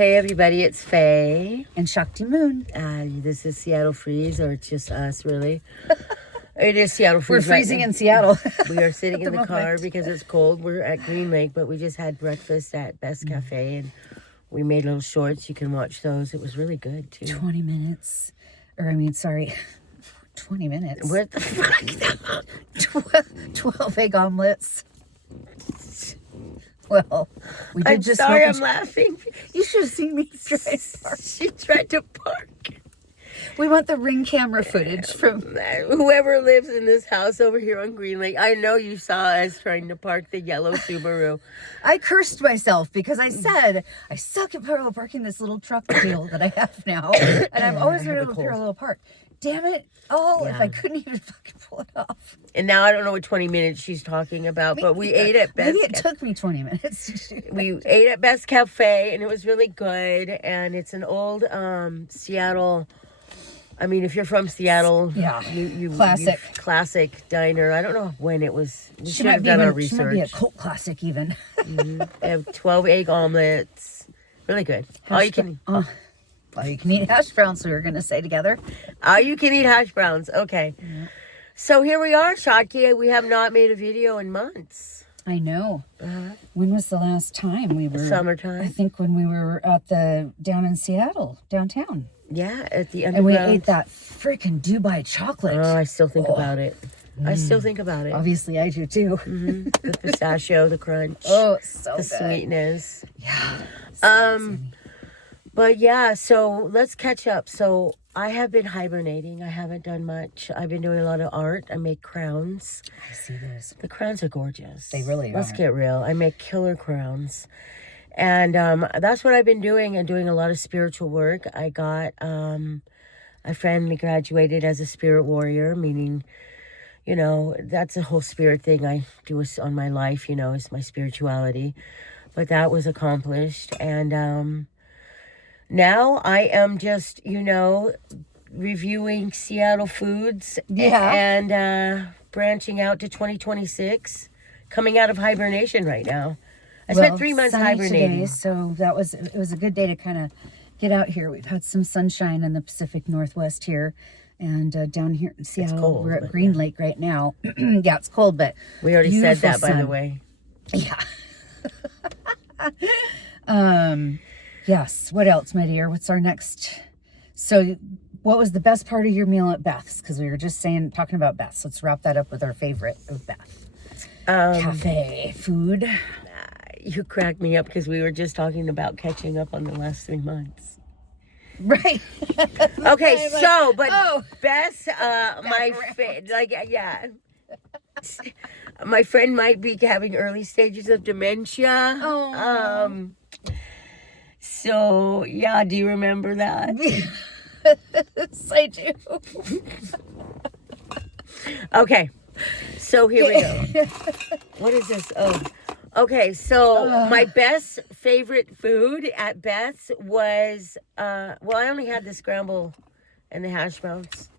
Hey everybody, it's Faye. And Shakti Moon. This is Seattle Freeze, or it's just us, really. It is Seattle Freeze. We're freezing in Seattle. We are sitting in the car moment. because it's cold. We're at Green Lake, but we just had breakfast at Best Cafe, and we made little shorts. You can watch those. It was really good, too. 20 minutes. 20 minutes. What the fuck? 12 egg omelets. Well, we did I'm just sorry, smoke I'm laughing. You should have seen me try to park. She tried to park. We want the ring camera footage from... Whoever lives in this house over here on Green Lake, I know you saw us trying to park the yellow Subaru. I cursed myself because I said, I suck at parallel parking this little truck deal that I have now. And I've always been able to parallel park. Damn it. Oh, if I couldn't even fucking pull it off. And now I don't know what 20 minutes she's talking about, but we ate at Best. Maybe it took me 20 minutes. We ate at Best Cafe, and it was really good. And it's an old Seattle. I mean, if you're from Seattle, classic diner. I don't know when it was. We should have done our research. She might be a cult classic even. They have 12 egg omelets. Really good. All you can eat hash browns, we were going to say together. All you can eat hash browns. Okay. Yeah. So here we are, Shakti. We have not made a video in months. I know. When was the last time we were? Summertime. I think when we were down in Seattle, downtown. Yeah, at the underground. And we ate that freaking Dubai chocolate. Oh, I still think about it. I still think about it. Obviously, I do too. The pistachio, the crunch. Oh, so the good. Sweetness. Yeah. But yeah, so let's catch up. So I have been hibernating. I haven't done much. I've been doing a lot of art. I make crowns. I see those. The crowns are gorgeous. They really are. Let's get real. I make killer crowns. And that's what I've been doing, and doing a lot of spiritual work. I got, I finally graduated as a spirit warrior, meaning, you know, that's a whole spirit thing I do on my life, you know, is my spirituality. But that was accomplished. And now I am just, you know, reviewing Seattle foods and branching out to 2026, coming out of hibernation right now. I spent 3 months hibernating. Today, so it was a good day to kind of get out here. We've had some sunshine in the Pacific Northwest here, and down here in Seattle, cold, we're at Green Lake right now. Yeah, it's cold, but we already said that, sun. by the way. Yeah. Yes. What else, my dear? What's our next? So, what was the best part of your meal at Beth's? Because we were just talking about Beth's. Let's wrap that up with our favorite of Beth. Cafe food. You cracked me up because we were just talking about catching up on the last 3 months. Right. Okay, so, but Beth, my friend might be having early stages of dementia. Oh. So, yeah, do you remember that? Yes, I do. Okay, so here we go. What is this? Oh. Okay, so my best favorite food at Beth's was, I only had the scramble and the hash browns.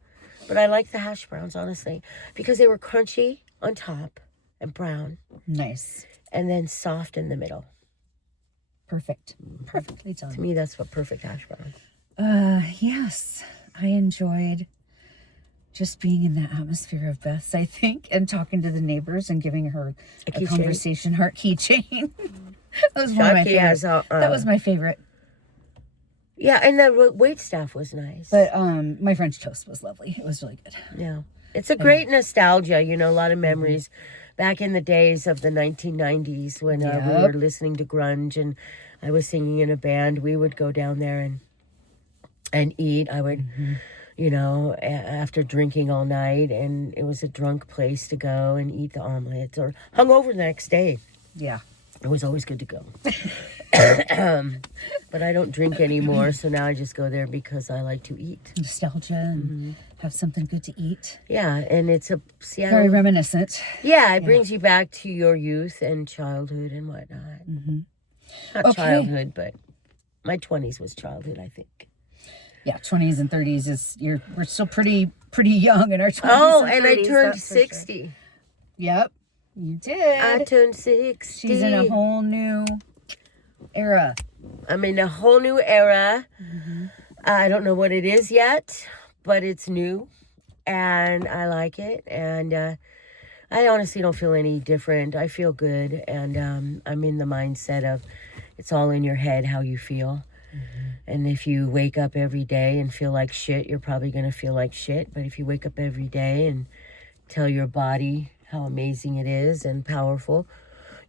But I like the hash browns, honestly, because they were crunchy on top and brown. Nice. And then soft in the middle. Perfect. Perfectly done. To me, that's what perfect hash brown. Yes. I enjoyed just being in that atmosphere of Beth's, I think, and talking to the neighbors and giving her a conversation heart keychain. That was one of my favorites. That was my favorite. Yeah, and the wait staff was nice. But my French toast was lovely. It was really good. Yeah. It's a great nostalgia, you know, a lot of memories. Back in the days of the 1990s when we were listening to grunge and I was singing in a band, we would go down there and eat. I would... you know, after drinking all night, and it was a drunk place to go and eat the omelets or hungover the next day. Yeah. It was always good to go. But I don't drink anymore, so now I just go there because I like to eat. Nostalgia and have something good to eat. Yeah, and it's a Seattle... Very reminiscent. Yeah, it brings you back to your youth and childhood and whatnot. Not childhood, but my 20s was childhood, I think. Yeah, 20s and 30s we're still pretty young in our 20s. Oh, and 30s, I turned 60. Sure. Yep, you did. I turned 60. She's in a whole new era. I'm in a whole new era. I don't know what it is yet, but it's new and I like it. And I honestly don't feel any different. I feel good. And I'm in the mindset of it's all in your head how you feel. And if you wake up every day and feel like shit, you're probably going to feel like shit. But if you wake up every day and tell your body how amazing it is and powerful,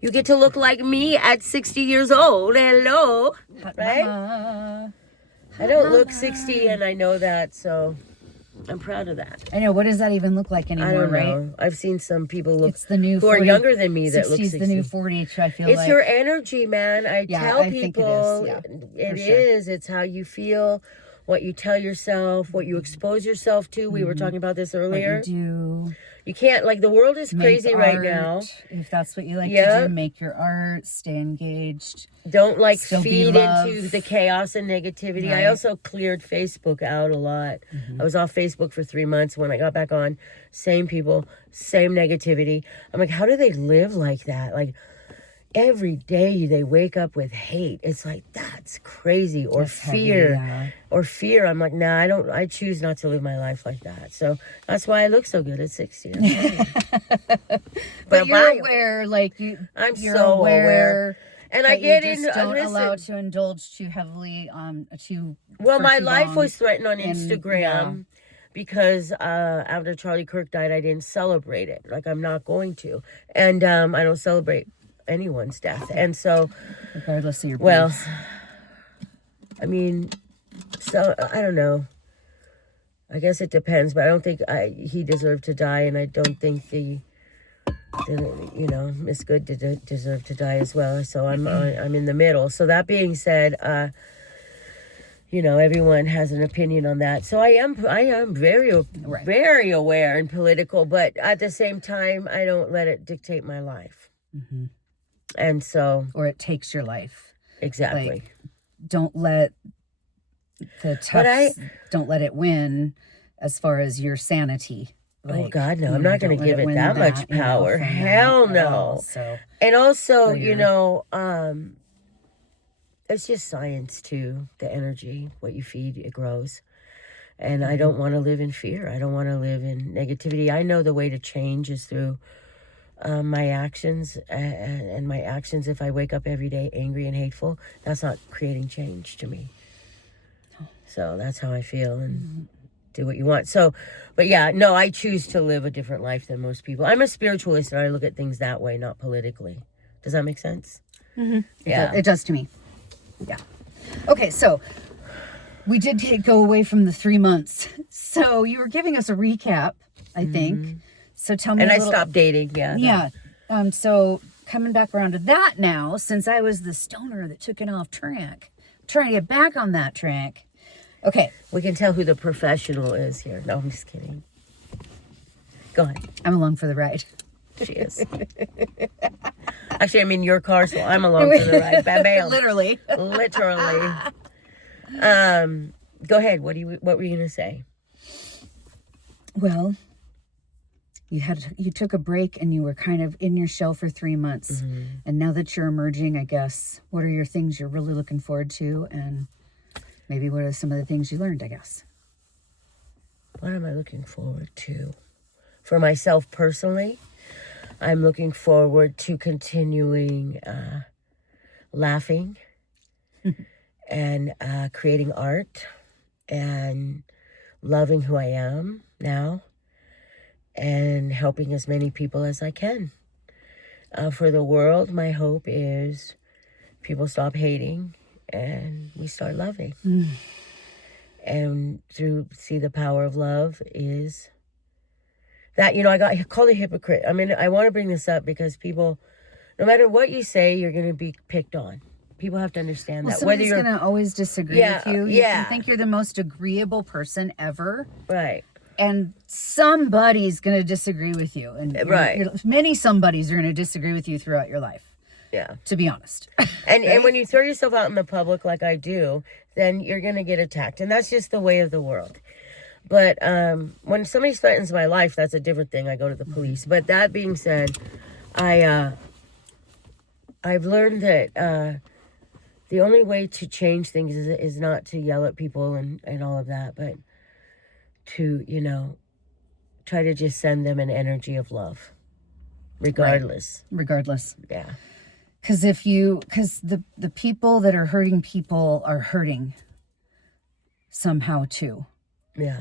you get to look like me at 60 years old. Hello. Right? I don't look 60 and I know that, so I'm proud of that. I know. What does that even look like anymore, I don't right? know. I've seen some people look It's the new who are 40, younger than me that look 60's 60. the new 40, I feel It's like. your energy, man. I tell I think it people is. Yeah, it for sure. is. It's how you feel, what you tell yourself, what you expose yourself to. We were talking about this earlier. What you do. You can't, like, the world is crazy Make right art, now. If that's what you like to Yeah. do, make your art, stay engaged. Don't, like, Still be feed love. into the chaos and negativity. I Right. also cleared Facebook out a lot. I was off Facebook for 3 months. When I got back on, same people, same negativity. I'm like, how do they live like that? Like, every day they wake up with hate. It's like, that's crazy. Or That's heavy, fear. yeah. Or fear. I'm like, nah, I choose not to live my life like that. So that's why I look so good at 60. But you're aware, like I'm you're so aware. And I that get you in. just don't listen, allow to indulge too heavily too. well, for my too life long. was threatened on And, Instagram yeah. because after Charlie Kirk died, I didn't celebrate it. Like, I'm not going to. And I don't celebrate anyone's death. And so, regardless of your well, beliefs. I mean, so I don't know. I guess it depends, but I don't think he deserved to die, and I don't think Miss Good did deserve to die as well. So I'm in the middle. So that being said, everyone has an opinion on that. So I am very very aware and political, but at the same time, I don't let it dictate my life. And so, or it takes your life. exactly. Like, don't let the toughs, don't let it win as far as your sanity. Oh, Like, God, no. you I'm know, not going don't to let give it win that much you know, power. from Hell that at no. all. So, And also, yeah. it's just science too. The energy, what you feed, it grows. And I don't want to live in fear. I don't want to live in negativity. I know the way to change is through my actions. And my actions, if I wake up every day angry and hateful, that's not creating change to me. So that's how I feel. And do what you want. So, but yeah, no, I choose to live a different life than most people. I'm a spiritualist and I look at things that way, not politically. Does that make sense? Yeah. It does to me. Yeah. Okay, so we did go away from the 3 months. So you were giving us a recap, I think. So tell me And a I little... stopped dating. Yeah. Yeah. So coming back around to that now, since I was the stoner that took it off track, trying to get back on that track. Okay. We can tell who the professional is here. No, I'm just kidding. Go ahead. I'm along for the ride. She is. Actually, I'm in your car, so I'm along for the ride. Bam, bam. Literally. Literally. Go ahead. What were you gonna say? Well, you took a break and you were kind of in your shell for 3 months. And now that you're emerging, I guess, what are your things you're really looking forward to? And maybe what are some of the things you learned, I guess? What am I looking forward to? For myself personally, I'm looking forward to continuing laughing and creating art and loving who I am now and helping as many people as I can. For the world, my hope is people stop hating and we start loving. And see the power of love is that, I got called a hypocrite. I mean, I want to bring this up because people, no matter what you say, you're going to be picked on. People have to understand that. Somebody's going to always disagree with you. You can think you're the most agreeable person ever. Right. And somebody's going to disagree with you. And many somebodies are going to disagree with you throughout your life. Yeah. To be honest. And when you throw yourself out in the public like I do, then you're going to get attacked. And that's just the way of the world. But when somebody threatens my life, that's a different thing. I go to the police. But that being said, I've learned that the only way to change things is not to yell at people and all of that, but to, try to just send them an energy of love, regardless. Regardless. Yeah. Because the people that are hurting people are hurting somehow too. Yeah.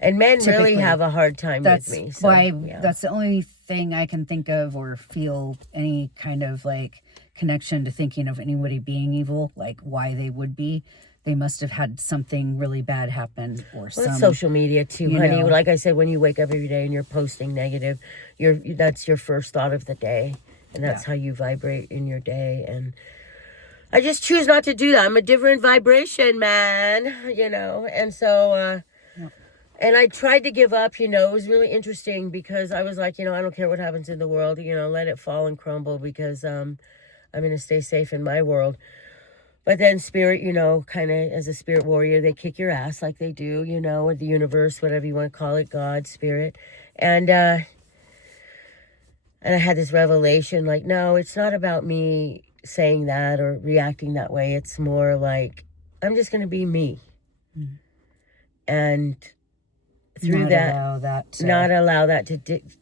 And men really Typically. have a hard time That's with me. So, why, yeah. that's the only thing I can think of or feel any kind of like connection to thinking of anybody being evil, like why they would be. They must have had something really bad happen or Well, it's some. social media too, you honey. know. Like I said, when you wake up every day and you're posting negative, that's your first thought of the day, and that's how you vibrate in your day. And I just choose not to do that. I'm a different vibration, man. And so, and I tried to give up. It was really interesting because I was like, I don't care what happens in the world. Let it fall and crumble because I'm gonna stay safe in my world. But then spirit, kind of as a spirit warrior, they kick your ass like they do, or the universe, whatever you want to call it, God, spirit. And I had this revelation, like, no, it's not about me saying that or reacting that way. It's more like, I'm just going to be me. Mm. And through not allow that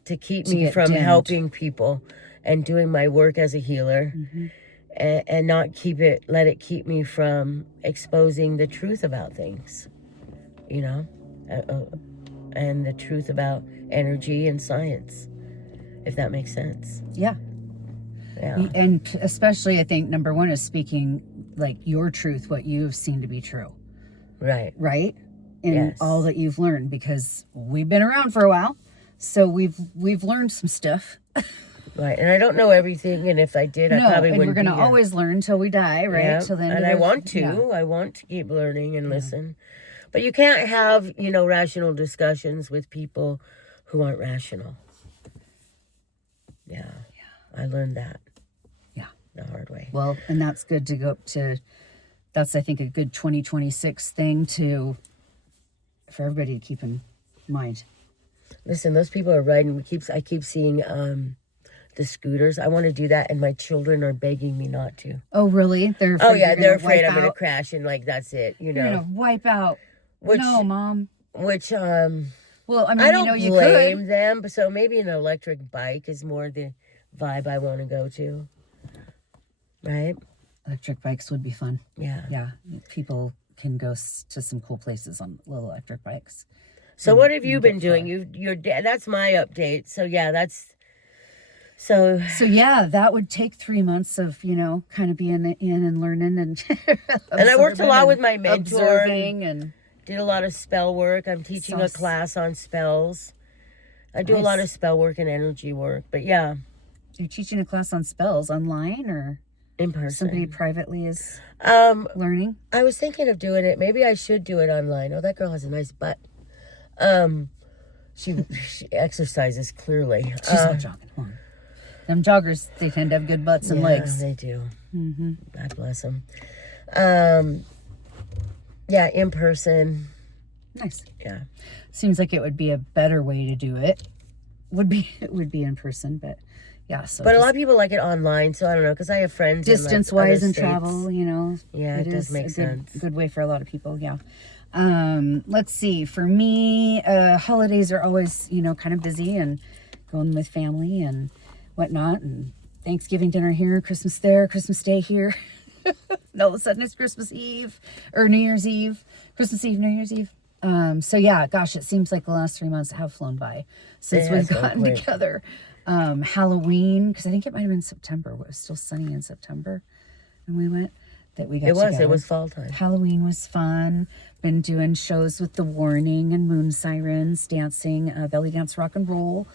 to keep me from helping people and doing my work as a healer. Mm-hmm. And not let it keep me from exposing the truth about things, and the truth about energy and science, if that makes sense. Yeah. Yeah. And especially, I think, number one is speaking like your truth, what you've seen to be true. Right. Right? And all that you've learned, because we've been around for a while, so we've learned some stuff. Right, and I don't know everything, and if I did, I probably wouldn't. We're going to always learn till we die, right? Yeah, Till then, and I want to. Yeah. I want to keep learning and listen. But you can't have, rational discussions with people who aren't rational. Yeah. I learned that. Yeah. The hard way. Well, and that's good to go up to. That's, I think, a good 2026 thing for everybody to keep in mind. Listen, those people are riding. I keep seeing the scooters. I want to do that, and my children are begging me not to. Oh, really? They're afraid I'm going to crash, and that's it. You're going to wipe out. No, Mom. Well, I mean, I don't you blame could. them, but so maybe an electric bike is more the vibe I want to go to. Right? Electric bikes would be fun. Yeah. Yeah. People can go to some cool places on little electric bikes. So what have you been doing? That's my update. So yeah, So yeah, that would take 3 months of, kind of being in and learning and and I worked a lot with my mentor and did a lot of spell work. I'm teaching a class on spells. I do a lot of spell work and energy work, but yeah. You're teaching a class on spells online or in person? Somebody privately is learning? I was thinking of doing it. Maybe I should do it online. Oh, that girl has a nice butt. She exercises clearly. She's not jogging. Come on. Them joggers, they tend to have good butts and legs. They do. Mm-hmm. God bless them. Yeah, in person. Nice. Yeah. Seems like it would be a better way to do it. It would be in person, but yeah. So, but a lot of people like it online, so I don't know, because I have friends distance-wise and travel. Yeah, it does make sense. A good way for a lot of people. Yeah. Let's see. For me, holidays are always kind of busy and going with family and whatnot, and Thanksgiving dinner here, Christmas there, Christmas Day here. And all of a sudden it's Christmas Eve or New Year's Eve, Christmas Eve, New Year's Eve. So yeah, gosh, it seems like the last 3 months have flown by since we've gotten together. Halloween, because I think it might have been September. It was still sunny in September when we went. That we got together. It was fall time. Halloween was fun. Been doing shows with The Warning and Moon Sirens, dancing belly dance rock and roll.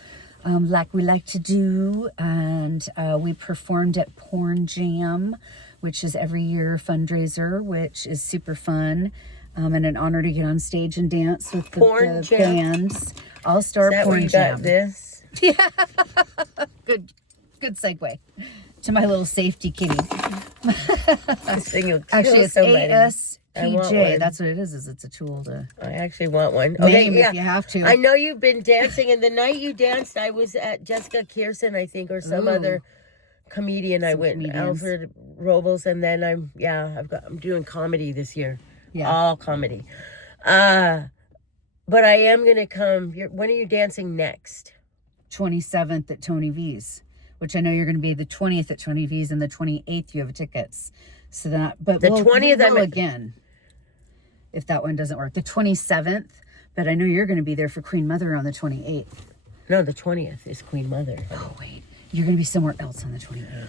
Like we like to do, and we performed at Porn Jam, which is every year fundraiser, which is super fun, and an honor to get on stage and dance with the bands. All-star Porn Jam. Got this? Yeah, good segue to my little safety kitty. This thing will kill Actually, it's somebody. ASPJ. That's what it is. It's a tool to. I actually want one. Name if you have to. I know you've been dancing, and the night you danced, I was at Jessica Kirsten, I think, or some other comedian. I Some went comedians. Alfred Robles, and then I'm doing comedy this year. Yeah. All comedy. But I am gonna come. When are you dancing next? 27th at Tony V's, which I know you're going to be the 20th at Tony V's, and the 28th you have a tickets. So that, but The we'll 20th we'll again, if that one doesn't work. The 27th, but I know you're going to be there for Queen Mother on the 28th. No, the 20th is Queen Mother. Oh wait, you're going to be somewhere else on the 28th.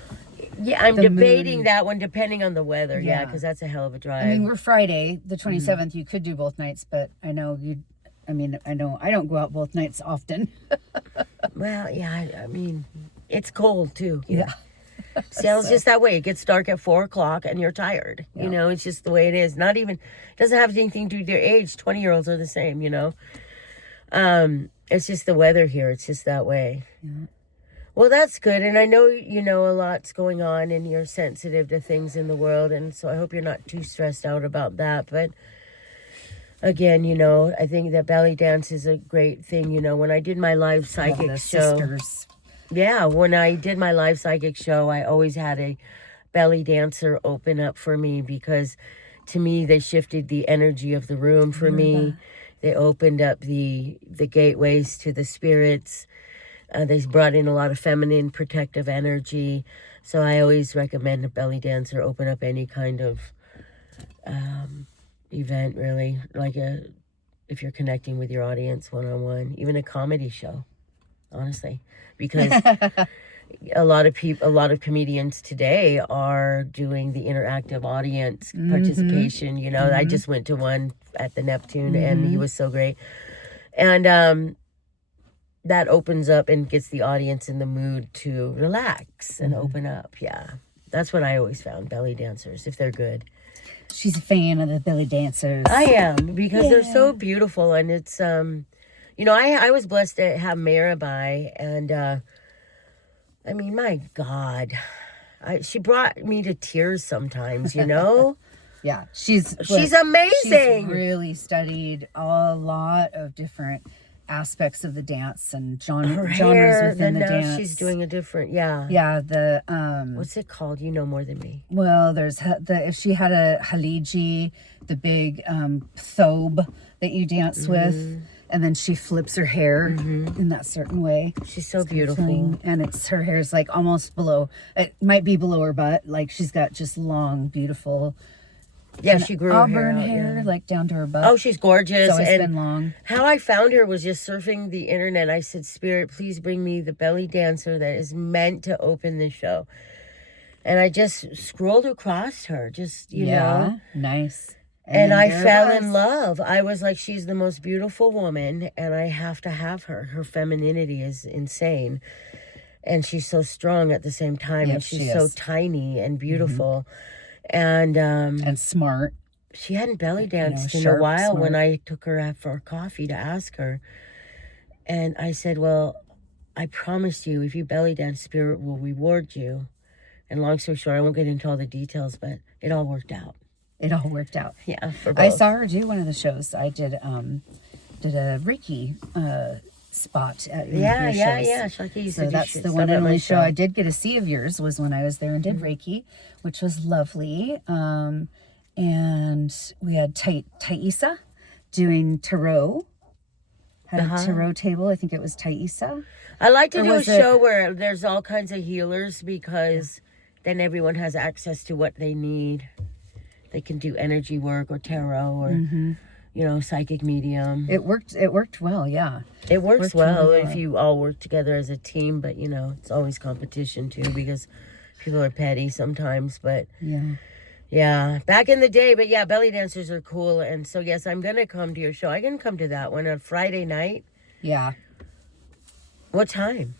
Yeah, I'm The debating moon. that one depending on the weather. Yeah, Yeah. because that's a hell of a drive. I mean, we're Friday, the 27th. You could do both nights, but I know you. I mean, I know I don't go out both nights often. Well, yeah, I mean, it's cold too. Yeah. Seattle's just that way. It gets dark at 4 o'clock and you're tired. Yeah. You know, it's just the way it is. Not even, doesn't have anything to do with their age. 20-year-olds are the same, you know. It's just the weather here. It's just that way. Yeah. Well, that's good. And I know, you know, a lot's going on and you're sensitive to things in the world. And so I hope you're not too stressed out about that. But again, you know, I think that belly dance is a great thing. You know, when I did my live Love psychic the show. sisters. Yeah, when I did my live psychic show, I always had a belly dancer open up for me because to me, they shifted the energy of the room for me. They opened up the gateways to the spirits. They brought in a lot of feminine protective energy. So I always recommend a belly dancer open up any kind of event, really. Like if you're connecting with your audience one-on-one, even a comedy show, honestly. Because a lot of comedians today are doing the interactive audience participation. You know, I just went to one at the Neptune and he was so great. And that opens up and gets the audience in the mood to relax and open up. Yeah. That's what I always found, belly dancers, if they're good. She's a fan of the belly dancers. I am, because they're so beautiful. And it's, you know, I was blessed to have Mirabai, and I mean, my God, she brought me to tears sometimes, you know? Yeah, she's amazing. She's really studied a lot of different aspects of the dance and genres within the now dance. she's doing a different, Yeah, what's it called? You know more than me. well, there's if she had a haliji, the big thobe that you dance with, and then she flips her hair in that certain way. She's so beautiful. And it's her hair's like almost below. It might be below her butt. Like she's got just long, beautiful. Yeah, she grew her auburn hair, out, yeah. like down to her butt. Oh, she's gorgeous. It's always and been long. how I found her was just surfing the internet. I said, Spirit, please bring me the belly dancer that is meant to open the show. And I just scrolled across her, just, you know. Nice. And I there it fell was. in love. I was like, she's the most beautiful woman, and I have to have her. Her femininity is insane. And she's so strong at the same time. Yep, and she's she so is. tiny and beautiful. And smart. she hadn't belly danced in a sharp, while when smart. I took her out for coffee to ask her. And I said, well, I promise you, if you belly dance, Spirit will reward you. And long story short, I won't get into all the details, but it all worked out. It all worked out. Yeah, for both. I saw her do one of the shows. I did a Reiki spot at one of your shows. Shaki used So to do that's shit the stuff one at and my only show I did get to see of yours was when I was there and did Reiki, which was lovely. And we had Thaisa doing tarot. Had a tarot table. I think it was Thaisa. I like to Or do a was it- show where there's all kinds of healers because then everyone has access to what they need. They can do energy work or tarot or, you know, psychic medium. It worked well, yeah. It works worked well really if well. you all work together as a team, but, you know, it's always competition too because people are petty sometimes. But, Yeah. yeah, back in the day, but yeah, belly dancers are cool. And so, yes, I'm going to come to your show. I can come to that one on Friday night. Yeah. What time?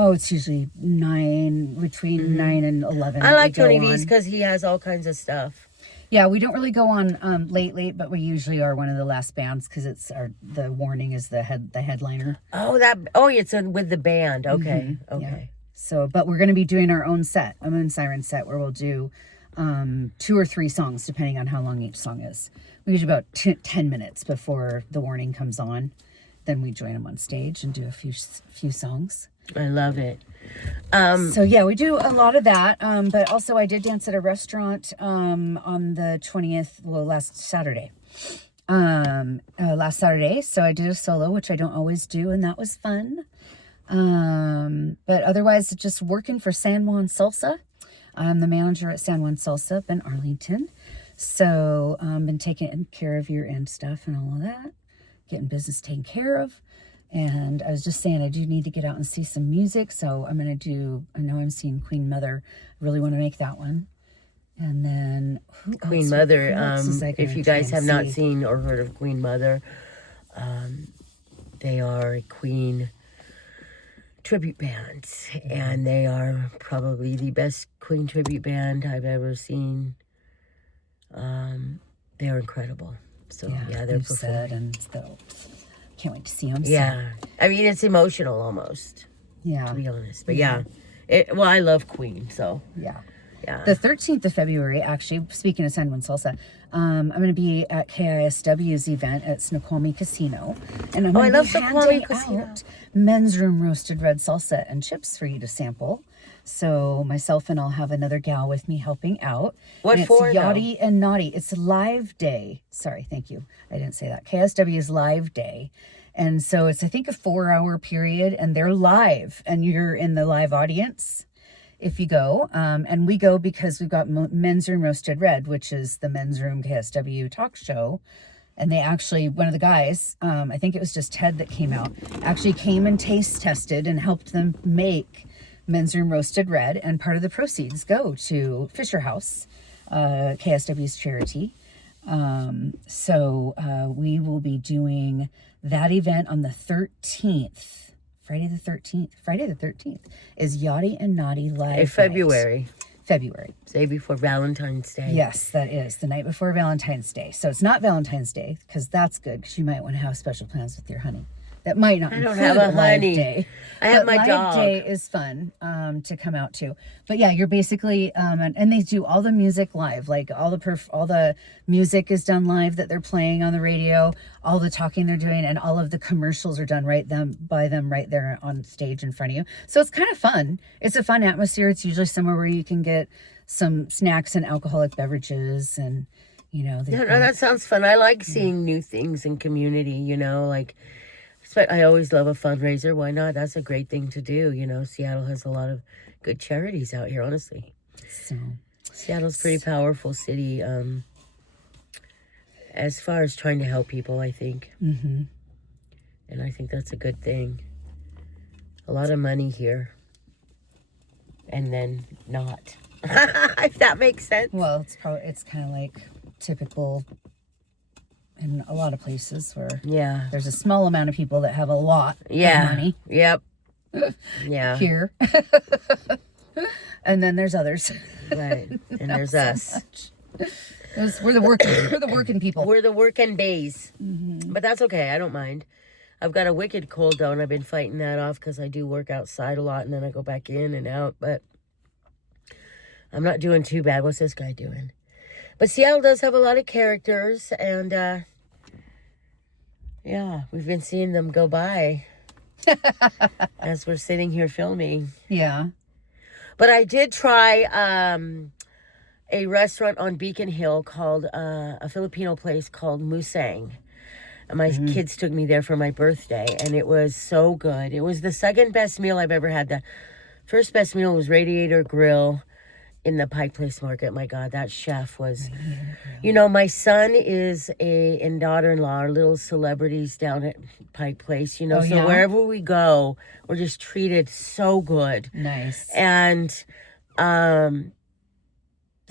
Oh, it's usually between 9 and 11. I that like we go Tony V's on. because he has all kinds of stuff. Yeah, we don't really go on late, but we usually are one of the last bands because it's the warning is the headliner. It's with the band. Okay. Okay. Yeah. So, but we're going to be doing our own set, a Moon Siren set, where we'll do 2 or 3 songs, depending on how long each song is. We usually about 10 minutes before the warning comes on. Then we join them on stage and do a few songs. I love it. So yeah, we do a lot of that. But also I did dance at a restaurant on the 20th, well, last Saturday. So I did a solo, which I don't always do, and that was fun. But otherwise, just working for San Juan Salsa. I'm the manager at San Juan Salsa up in Arlington. So been taking care of year-end stuff and all of that, getting business taken care of. And I was just saying, I do need to get out and see some music. So I'm going to do, I know I'm seeing Queen Mother. I really want to make that one. And then Queen Mother, if you guys have not see? seen or heard of Queen Mother, they are a Queen tribute band, and they are probably the best Queen tribute band I've ever seen. They're incredible. So yeah, they're performing. And so can't wait to see them. Yeah, I mean, it's emotional almost, to be honest. But yeah, I love Queen, so yeah. yeah. The 13th of February, actually, speaking of San Juan Salsa, I'm going to be at KISW's event at Snoqualmie Casino. And I'm going to be handing out men's room roasted red salsa and chips for you to sample. So myself and I'll have another gal with me helping out. What for, It's Yachty and Naughty. It's live day. Sorry, thank you. I didn't say that. KSW is live day. And so it's, I think, a 4-hour period, and they're live, and you're in the live audience if you go. And we go because we've got Men's Room Roasted Red, which is the Men's Room KSW talk show. And they actually, one of the guys, I think it was just Ted that came out, actually came and taste tested and helped them make Men's Room Roasted Red. And part of the proceeds go to Fisher House, KSW's charity. So we will be doing that event on the 13th. Friday the 13th is Yachty and Naughty live. In February. February. Day before Valentine's Day. Yes, that is the night before Valentine's Day. So it's not Valentine's Day, because that's good, because you might want to have special plans with your honey. That might not. I don't have a honey. Day. I have my live dog. Day is fun to come out to. But yeah, you're basically and they do all the music live. Like all the music is done live that they're playing on the radio. All the talking they're doing, and all of the commercials are done by them right there on stage in front of you. So it's kind of fun. It's a fun atmosphere. It's usually somewhere where you can get some snacks and alcoholic beverages, and that sounds fun. I like seeing new things in community. But I always love a fundraiser. Why not? That's a great thing to do. Seattle has a lot of good charities out here, honestly. So Seattle's a pretty powerful city as far as trying to help people, I think. Mm-hmm. And I think that's a good thing. A lot of money here. And then not. If that makes sense. Well, it's kind of like typical in a lot of places where there's a small amount of people that have a lot of money. Yep. Yeah. Here. And then there's others. Right. And there's us. We're the working people. We're the working bays. Mm-hmm. But that's okay. I don't mind. I've got a wicked cold though, and I've been fighting that off because I do work outside a lot, and then I go back in and out. But I'm not doing too bad. What's this guy doing? But Seattle does have a lot of characters, and we've been seeing them go by as we're sitting here filming. Yeah. But I did try a restaurant on Beacon Hill called a Filipino place called Musang. And my kids took me there for my birthday, and it was so good. It was the second best meal I've ever had. The first best meal was Radiator Grill in the Pike Place Market. My God, that chef was... my son and daughter-in-law are little celebrities down at Pike Place, so wherever we go, we're just treated so good. Nice. And the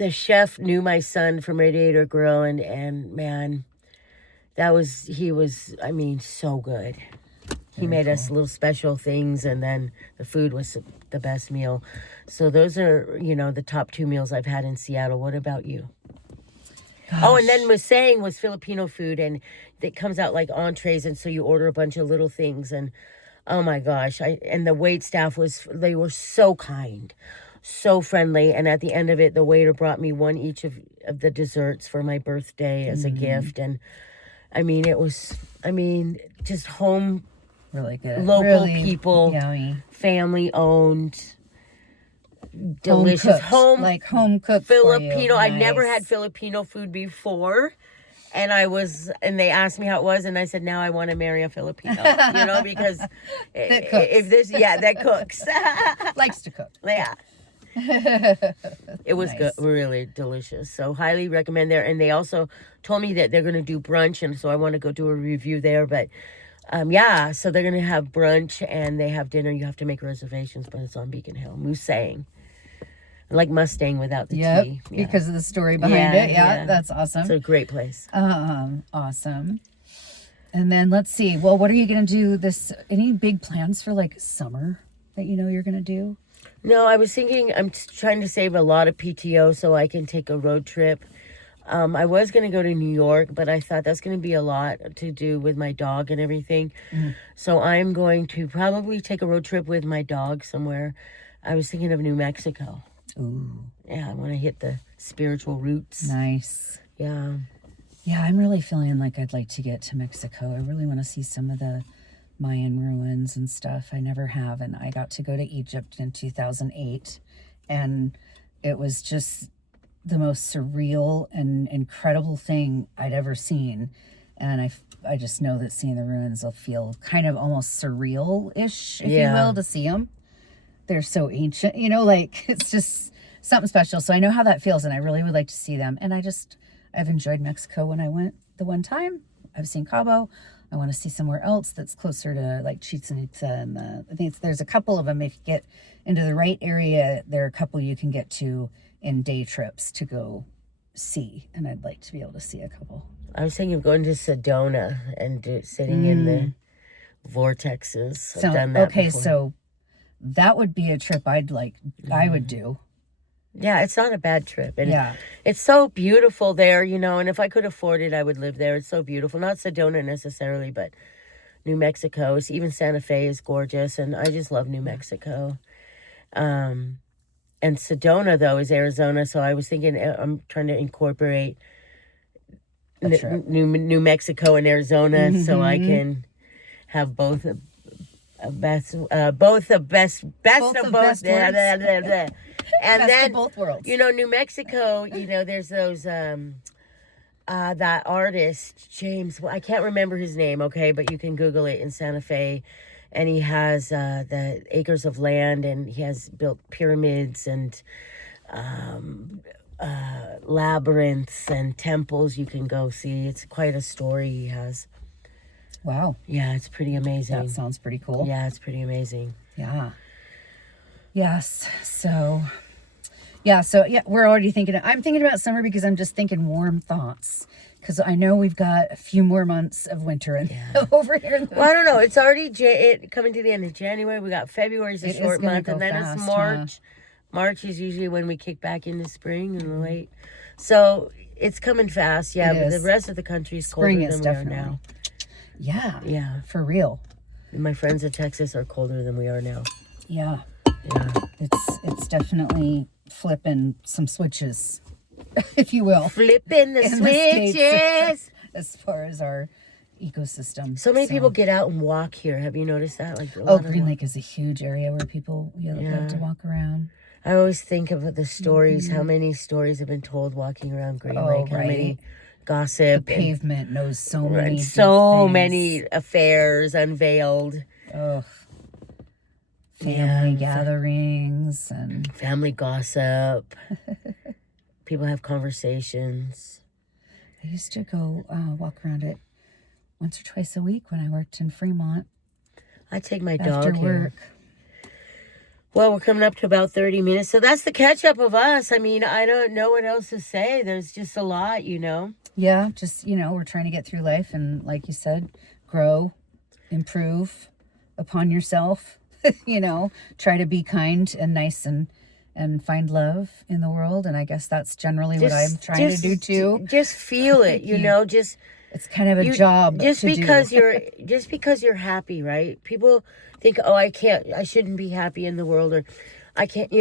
chef knew my son from Radiator Grill, and man, he was so good. He made us little special things, and then the food was the best meal. So those are, the top 2 meals I've had in Seattle. What about you? Gosh. Oh, and then Musang was Filipino food, and it comes out like entrees, and so you order a bunch of little things, and oh my gosh, and the wait staff they were so kind, so friendly, and at the end of it, the waiter brought me one each of the desserts for my birthday as a gift, and it was, just home Really good. Local Really people, yummy. family owned, delicious Home cooked, home like home cooked Filipino. For I you. never had Nice. Filipino food before. And they asked me how it was, and I said, now I want to marry a Filipino, because That cooks. if this, that cooks. Likes to cook. Yeah. It was Nice. good, really delicious. So highly recommend there. And they also told me that they're going to do brunch, and so I want to go do a review there. But so they're going to have brunch and they have dinner. You have to make reservations, but it's on Beacon Hill. Mustang. Like Mustang without the Yep, T. Yeah. because of the story behind it. Yeah, that's awesome. It's a great place. Awesome. And then let's see. Well, what are you gonna do any big plans for like summer that you're gonna do? No, I was thinking I'm trying to save a lot of PTO so I can take a road trip. I was going to go to New York, but I thought that's going to be a lot to do with my dog and everything. Mm-hmm. So I'm going to probably take a road trip with my dog somewhere. I was thinking of New Mexico. Ooh, Yeah, I want to hit the spiritual roots. nice. Yeah. Yeah, I'm really feeling like I'd like to get to Mexico. I really want to see some of the Mayan ruins and stuff. I never have, and I got to go to Egypt in 2008, and it was just the most surreal and incredible thing I'd ever seen. And I just know that seeing the ruins will feel kind of almost surreal-ish, if you will, to see them. They're so ancient, like it's just something special. So I know how that feels, and I really would like to see them. And I've enjoyed Mexico when I went the one time. I've seen Cabo. I want to see somewhere else that's closer to like Chichen Itza, and I think there's a couple of them. If you get into the right area, there are a couple you can get to in day trips to go see, and I'd like to be able to see a couple. I was thinking of going to Sedona and sitting in the vortexes. I've done that before. So that would be a trip I would do. Yeah, it's not a bad trip. And Yeah. it's so beautiful there, and if I could afford it, I would live there. It's so beautiful. Not Sedona necessarily, but New Mexico. Even Santa Fe is gorgeous, and I just love New Mexico. And Sedona, though, is Arizona, so I was thinking I'm trying to incorporate New Mexico and Arizona so I can have both the best of both. And Best then of both worlds. New Mexico, there's those that artist James, I can't remember his name, okay, but you can Google it, in Santa Fe, and he has the acres of land, and he has built pyramids and labyrinths and temples you can go see. It's quite a story he has. Wow. Yeah, it's pretty amazing. That sounds pretty cool. Yeah, it's pretty amazing. Yeah. Yes. So, we're already I'm thinking about summer because I'm just thinking warm thoughts. Because I know we've got a few more months of winter over here. Well, I don't know. It's already coming to the end of January. We got February's a short month, and then fast, it's March. March is usually when we kick back into spring and late. So it's coming fast, yeah. But the rest of the country is colder than we are now. Yeah. Yeah. For real. And my friends in Texas are colder than we are now. Yeah. Yeah. It's definitely flipping some switches, if you will. Flipping the switches. As far as our ecosystem. So many people get out and walk here. Have you noticed that? Green Lake is a huge area where people love to walk around. I always think of the stories, how many stories have been told walking around Green Lake, how many gossip. The pavement knows so many many affairs unveiled. Ugh. Family gatherings and family gossip. People have conversations. I used to go walk around it once or twice a week when I worked in Fremont. I take my dog after work. Well, we're coming up to about 30 minutes. So that's the catch up of us. I mean, I don't know what else to say. There's just a lot, Yeah, just, we're trying to get through life. And like you said, grow, improve upon yourself, try to be kind and nice and find love in the world. And I guess that's generally what I'm trying to do too. Just feel it, just. It's kind of a job. Just because you're happy, right? People think, I shouldn't be happy in the world, or I can't,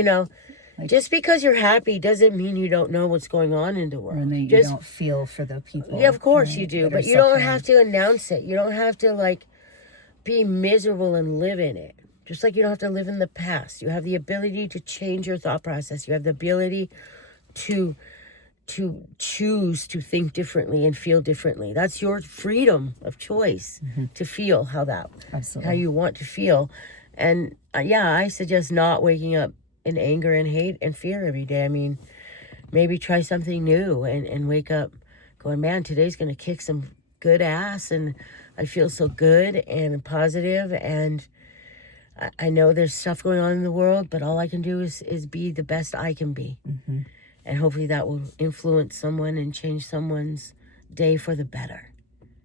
just because you're happy doesn't mean you don't know what's going on in the world. And you don't feel for the people. Yeah, of course you do, but you don't have to announce it. You don't have to be miserable and live in it. Just like you don't have to live in the past. You have the ability to change your thought process. You have the ability to choose to think differently and feel differently. That's your freedom of choice to feel how Absolutely. you want to feel. And I suggest not waking up in anger and hate and fear every day. I mean, maybe try something new and wake up going, man, today's going to kick some good ass and I feel so good and positive, and I know there's stuff going on in the world, but all I can do is be the best I can be. And hopefully that will influence someone and change someone's day for the better.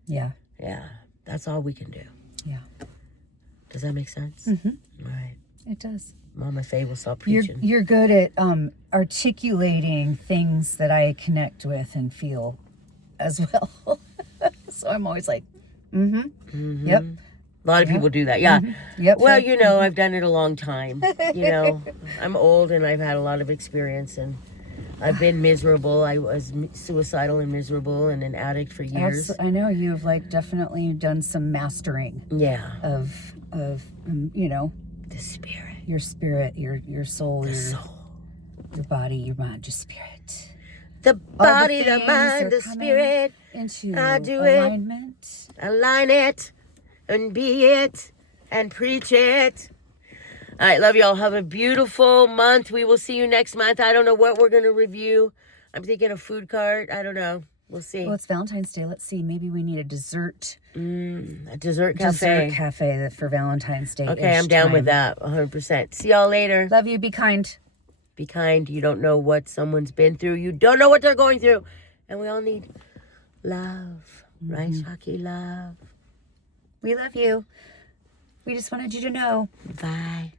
Yeah. Yeah, that's all we can do. Yeah. Does that make sense? All right. It does. Mama Faye will stop You're preaching. you're good at articulating things that I connect with and feel as well. So I'm always like, yep. A lot of people do that. Yeah. Yep. Well, I've done it a long time. I'm old and I've had a lot of experience, and I've been miserable. I was suicidal and miserable and an addict for years. I know you've definitely done some mastering Yeah. of The spirit. your spirit, your soul, Soul. your body, your mind, your spirit. The body, the things mind, are the coming spirit. Into I do it. alignment. Align it and be it and preach it. All right, love y'all. Have a beautiful month. We will see you next month. I don't know what we're going to review. I'm thinking a food cart. I don't know. We'll see. Well, it's Valentine's Day. Let's see. Maybe we need a dessert A dessert cafe. for Valentine's Day. Okay, I'm down with that 100%. See y'all later. Love you. Be kind. Be kind. You don't know what someone's been through. You don't know what they're going through. And we all need love. Right, Shaki? Love. We love you. We just wanted you to know. Bye.